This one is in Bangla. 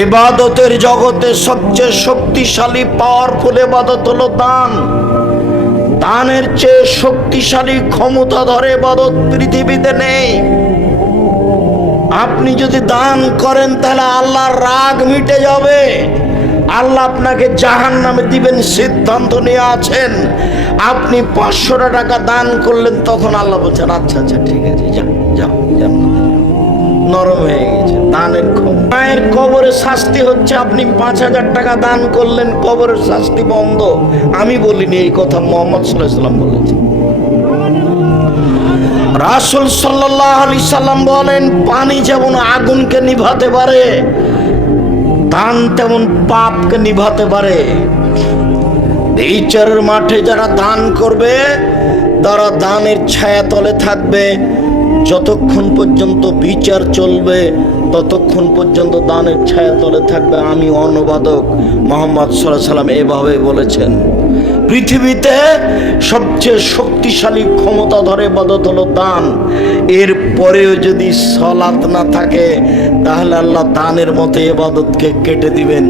ইবাদতের জগতে সবচেয়ে শক্তিশালী পাওয়ারফুল ইবাদত হলো দান। দানের চেয়ে শক্তিশালী ক্ষমতাধর ইবাদত পৃথিবীতে নেই। আপনি যদি দান করেন তাহলে আল্লাহর রাগ মিটে যাবে। আল্লাহ আপনাকে জাহান্নামে দিবেন সিদ্ধান্ত নিয়ে আছেন। আপনি 500 টাকা দান করলেন, তখন আল্লাহ বলছেন আচ্ছা আচ্ছা ঠিক আছে, যাও যাও যাও। নরম হয়ে গেছে দানের ক্ষমতা। মায়ের কবরে শাস্তি হচ্ছে, আপনি 5000 টাকা দান করলেন, কবরের শাস্তি বন্ধ। আমি বলিনি, এই কথা মুহাম্মদ সাল্লাল্লাহু আলাইহি সাল্লাম বলেছেন। রাসূল সাল্লাল্লাহু আলাইহি সাল্লাম বলেন, পানি যেমন আগুনকে নিভাতে পারে, দান তেমন পাপকে নিভাতে পারে। বিচারের মাঠে যারা দান করবে তারা দানের ছায়া তলে থাকবে। যতক্ষণ পর্যন্ত বিচার চলবে ততক্ষণ পর্যন্ত দানের ছায়া তলে থাকবে। আমি অনুবাদক মুহাম্মদ সাল্লাল্লাহু আলাইহি সাল্লাম এভাবে বলেছেন। পৃথিবীতে সবচেয়ে শক্তিশালী ক্ষমতাধর ইবাদত হলো দান। এর পরেও যদি সালাত না থাকে তাহলে আল্লাহ দানের মতো ইবাদতকে কেটে দিবেন।